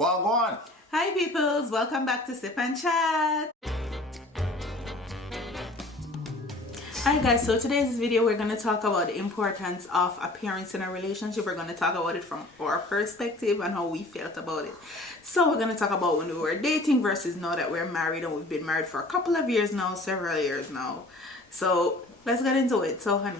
Well, go on. Hi peoples, welcome back to Sip and Chat. Hi guys, so today's video we're going to talk about the importance of appearance in a relationship. We're going to talk about it from our perspective and how we felt about it. So we're going to talk about when we were dating versus now that we're married, and we've been married for a couple of years now, several years now. So let's get into it. So honey.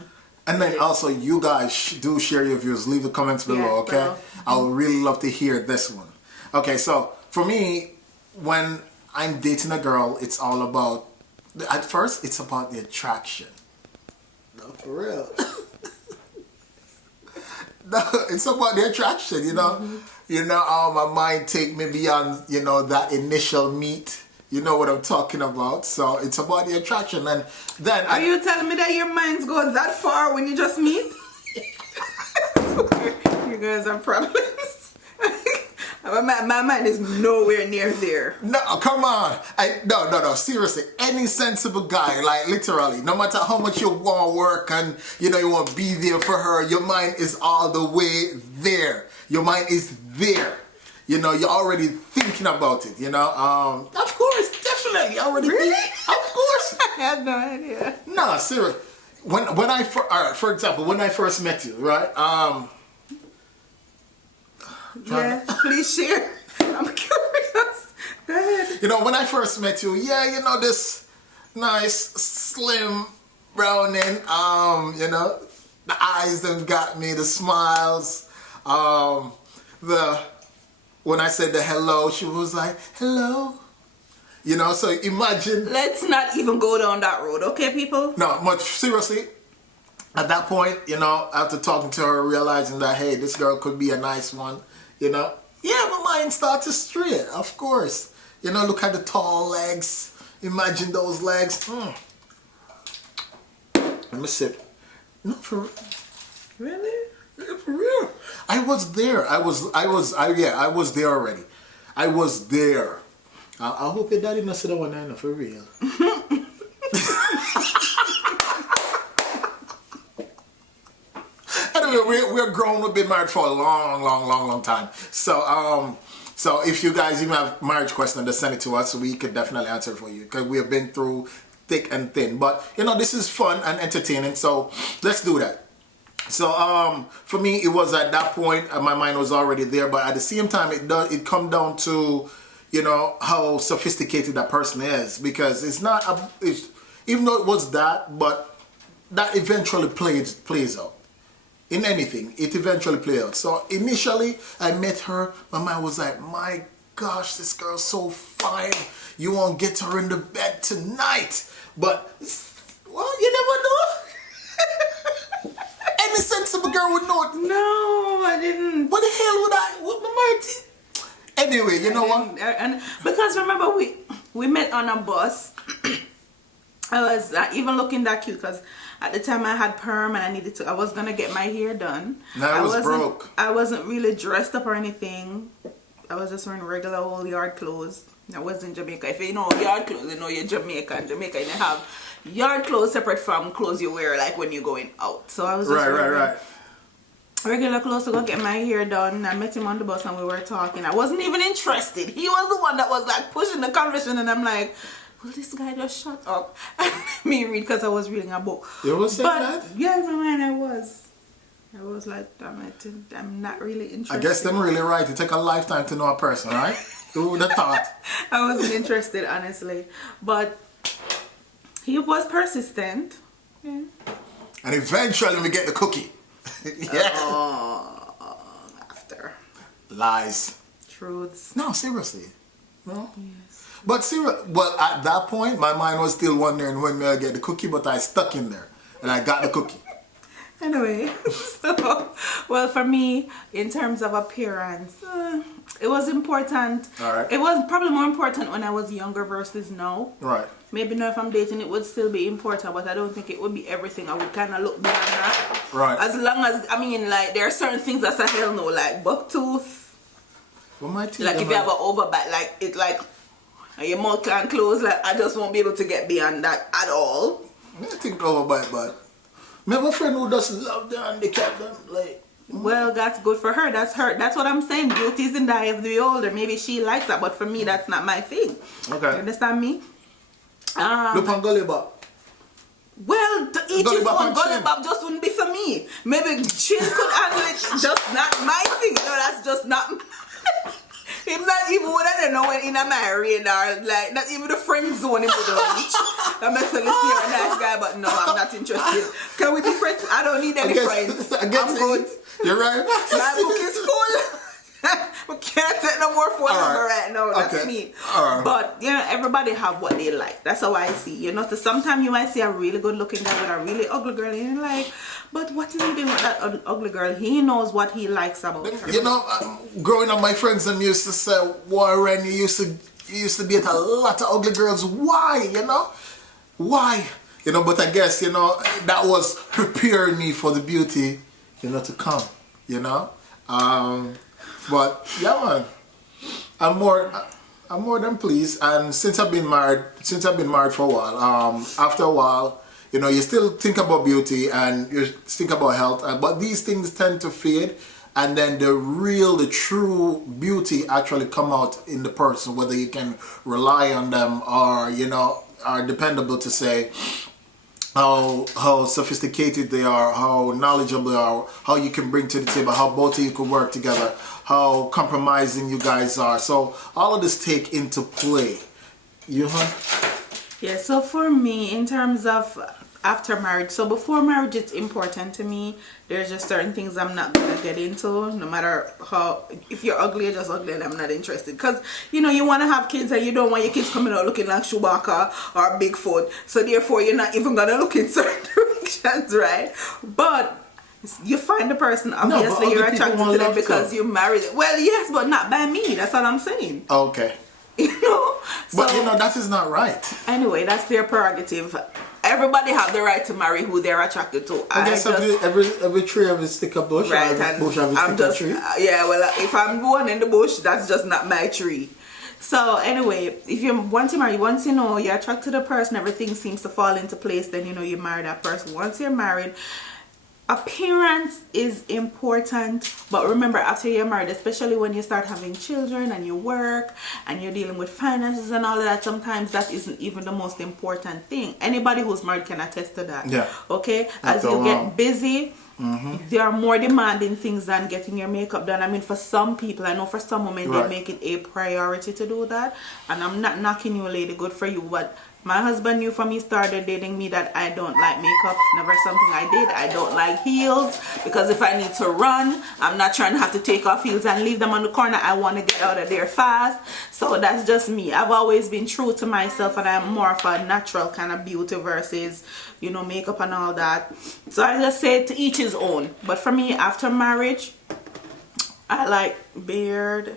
And then also you guys do share your views. Leave the comments below, okay? Bro. I would really love to hear this one. Okay, so for me, when I'm dating a girl, it's all about, at first, it's about the attraction. No, for real. No, it's about the attraction, you know? You know, my mind take me beyond, you know, that initial meet. You know what I'm talking about. So it's about the attraction. And then Are you telling me that your minds go that far when you just meet? You guys are problems. My mind is nowhere near there. No, come on. No. Seriously, any sensible guy, like literally, no matter how much you want to work and you know you want to be there for her, your mind is all the way there. Your mind is there. You know, you're already thinking about it. You know, of course, definitely, already. Really? Of course. I had no idea. No, seriously. For example, when I first met you, right? Yeah, please share. I'm curious. Go ahead. You know, when I first met you, yeah, you know, this nice, slim browning, you know, the eyes that got me, the smiles, when I said the hello, she was like, hello. You know, so imagine. Let's not even go down that road, okay, people? No, much seriously. At that point, you know, after talking to her, realizing that, hey, this girl could be a nice one, you know. Yeah, my mind started to stray, of course. You know, look at the tall legs. Imagine those legs. Let me sip. No, for real. Really? Yeah, for real. I was there. I was there already. I was there. I hope your daddy not sit down there, for real. Anyway, we're grown. We've been married for a long time. So so if you guys even have marriage questions, just send it to us. We could definitely answer for you because we have been through thick and thin. But you know, this is fun and entertaining. So let's do that. So for me, it was at that point my mind was already there. But at the same time, it come down to, you know, how sophisticated that person is, because it's not even though it was that, but that eventually plays out. In anything, it eventually plays out. So initially, I met her. My mind was like, my gosh, this girl's so fine. You won't get her in the bed tonight. But, well, you never know. Any sensible girl would know it. No, I didn't. What the hell would I? What my Anyway, you know what? And because remember, we met on a bus. I was even looking that cute because at the time I had perm and I was gonna get my hair done. I was broke. I wasn't really dressed up or anything. I was just wearing regular old yard clothes. I was in Jamaica. If you know yard clothes, you know you're Jamaican. Jamaica, you have yard clothes separate from clothes you wear like when you're going out. So I was just right. Regular clothes to go get my hair done. I met him on the bus and we were talking. I wasn't even interested. He was the one that was like pushing the conversation, and I'm like, will this guy just shut up and let me read, because I was reading a book. You was saying that? Yeah, in my mind I was like, damn it, I'm not really interested. I guess them really right. It take a lifetime to know a person, right? Who would have thought? I wasn't interested, honestly. But he was persistent. Yeah. And eventually we get the cookie. Yeah. After. Lies. Truths. No, seriously. No? Yes. But well, at that point, my mind was still wondering when I get the cookie, but I stuck in there. And I got the cookie. Anyway, so, well, for me, in terms of appearance, it was important. All right. It was probably more important when I was younger versus now. Right. Maybe now if I'm dating, it would still be important, but I don't think it would be everything. I would kind of look beyond that. Right. As long as, I mean, like, there are certain things that's a hell no, like buck tooth. Well, my teeth. Like, if you have an overbite, like, it, like, your mouth can't close, like, I just won't be able to get beyond that at all. I think overbite, but my friend who doesn't love the handicap, them, like, Well, that's good for her. That's her. That's what I'm saying. Beauty is in the eye of the beholder. Maybe she likes that, but for me, that's not my thing. Okay. You understand me? Look on Gully Bop. Well, to each Gully his Bop own. and Gully Chin. Bop just wouldn't be for me. Maybe Chin could handle it. Just not my thing. No, that's just not. Him not even what I don't know when in a married or like not even the friend zone him would reach. I'm actually a nice guy, but no, I'm not interested. Can we be friends? I don't need any friends. I'm good. You're right. My book is full. We can't take no more phone number right now. That's me. But you know, everybody have what they like. That's how I see. You know, sometimes you might see a really good looking guy with a really ugly girl, and you're like, but what is he doing with that ugly girl? He knows what he likes about her. You know, growing up, my friends them used to say, Warren, you used to date a lot of ugly girls. Why? You know, why? You know, but I guess you know that was preparing me for the beauty, you know, to come. You know. But yeah, man, I'm more than pleased. And since I've been married for a while, after a while, you know, you still think about beauty and you think about health, but these things tend to fade, and then the true beauty actually come out in the person, whether you can rely on them or you know are dependable to say how sophisticated they are, how knowledgeable they are, how you can bring to the table, how both of you can work together, how compromising you guys are. So all of this take into play. You Yeah, so for me, in terms of after marriage, so before marriage it's important to me. There's just certain things I'm not gonna get into, no matter how. If you're ugly, you're just ugly and I'm not interested, because you know you want to have kids and you don't want your kids coming out looking like Chewbacca or Bigfoot, so therefore you're not even gonna look in certain directions, right? But you find the person, obviously you're attracted to them because you married. Well, yes, but not by me. That's what I'm saying. Okay. You know, but you know that is not right. Anyway, that's their prerogative. Everybody have the right to marry who they're attracted to. I guess every tree have a stick of bush, right? Every And bush have a I'm stick just of tree. Yeah. Well, if I'm born in the bush, that's just not my tree. So anyway, if you want to marry, once you know you're attracted to the person, everything seems to fall into place. Then you know you marry that person. Once you're married, appearance is important, but remember, after you're married, especially when you start having children and you work and you're dealing with finances and all of that, sometimes that isn't even the most important thing. Anybody who's married can attest to that. Yeah. Okay, as you get busy, there are more demanding things than getting your makeup done. I mean, for some people, I know for some women they make it a priority to do that, and I'm not knocking you, lady, good for you, but my husband knew from he started dating me that I don't like makeup. It's never something I did. I don't like heels, because if I need to run, I'm not trying to have to take off heels and leave them on the corner. I want to get out of there fast. So that's just me. I've always been true to myself, and I'm more of a natural kind of beauty versus, you know, makeup and all that. So I just say to each his own. But for me, after marriage, I like beard.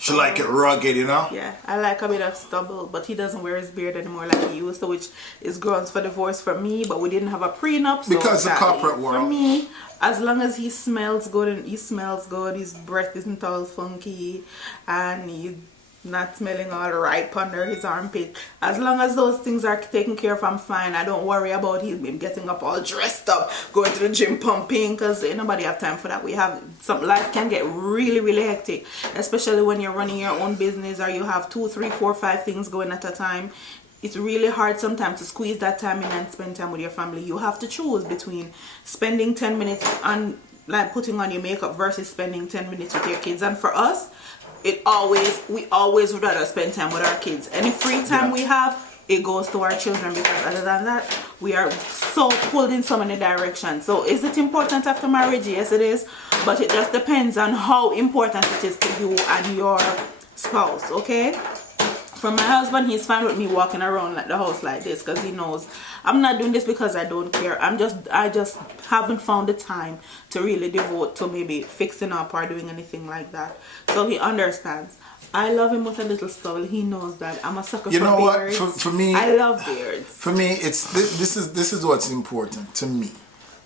She like it rugged, you know? Yeah, I like a bit of stubble, but he doesn't wear his beard anymore like he used to, which is grounds for divorce for me, but we didn't have a prenup. So because the corporate world. For me, as long as he smells good and he smells good, his breath isn't all funky, and he's not smelling all ripe under his armpit. As long as those things are taken care of, I'm fine. I don't worry about him getting up all dressed up, going to the gym pumping, because nobody have time for that. We have some life can get really hectic, especially when you're running your own business or you have 2, 3, 4, 5 things going at a time. It's really hard sometimes to squeeze that time in and spend time with your family. You have to choose between spending 10 minutes on like putting on your makeup versus spending 10 minutes with your kids. And for us, we always would rather spend time with our kids. Any free time we have, it goes to our children, because other than that, we are so pulled in so many directions. So is it important after marriage? Yes, it is, but it just depends on how important it is to you and your spouse. Okay, for my husband, he's fine with me walking around like the house like this, because he knows I'm not doing this because I don't care. I just haven't found the time to really devote to maybe fixing up or doing anything like that. So he understands. I love him with a little stubble. He knows that I'm a sucker for beards. You know what? For me, I love beards. For me, it's this is what's important to me.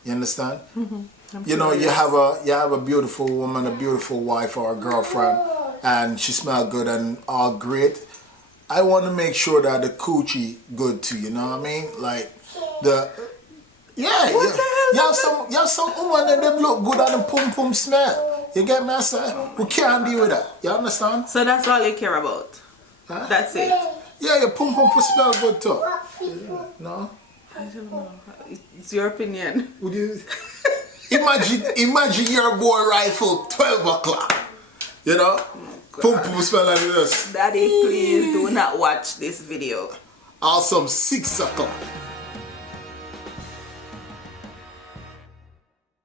You understand? You know, you have a beautiful woman, a beautiful wife or a girlfriend, and she smells good and all great. I want to make sure that the coochie good too, you know what I mean? Like the What the hell You have some women and them look good and them pum pum smell. You get me? I say, we can't deal with that. You understand? So that's all you care about? Huh? That's it? Yeah, your pum pum smell good too. No? I don't know. It's your opinion. Would you imagine your boy rifle 12 o'clock. You know? Pum pum smell like this. Daddy, please do not watch this video. Awesome 6 o'clock.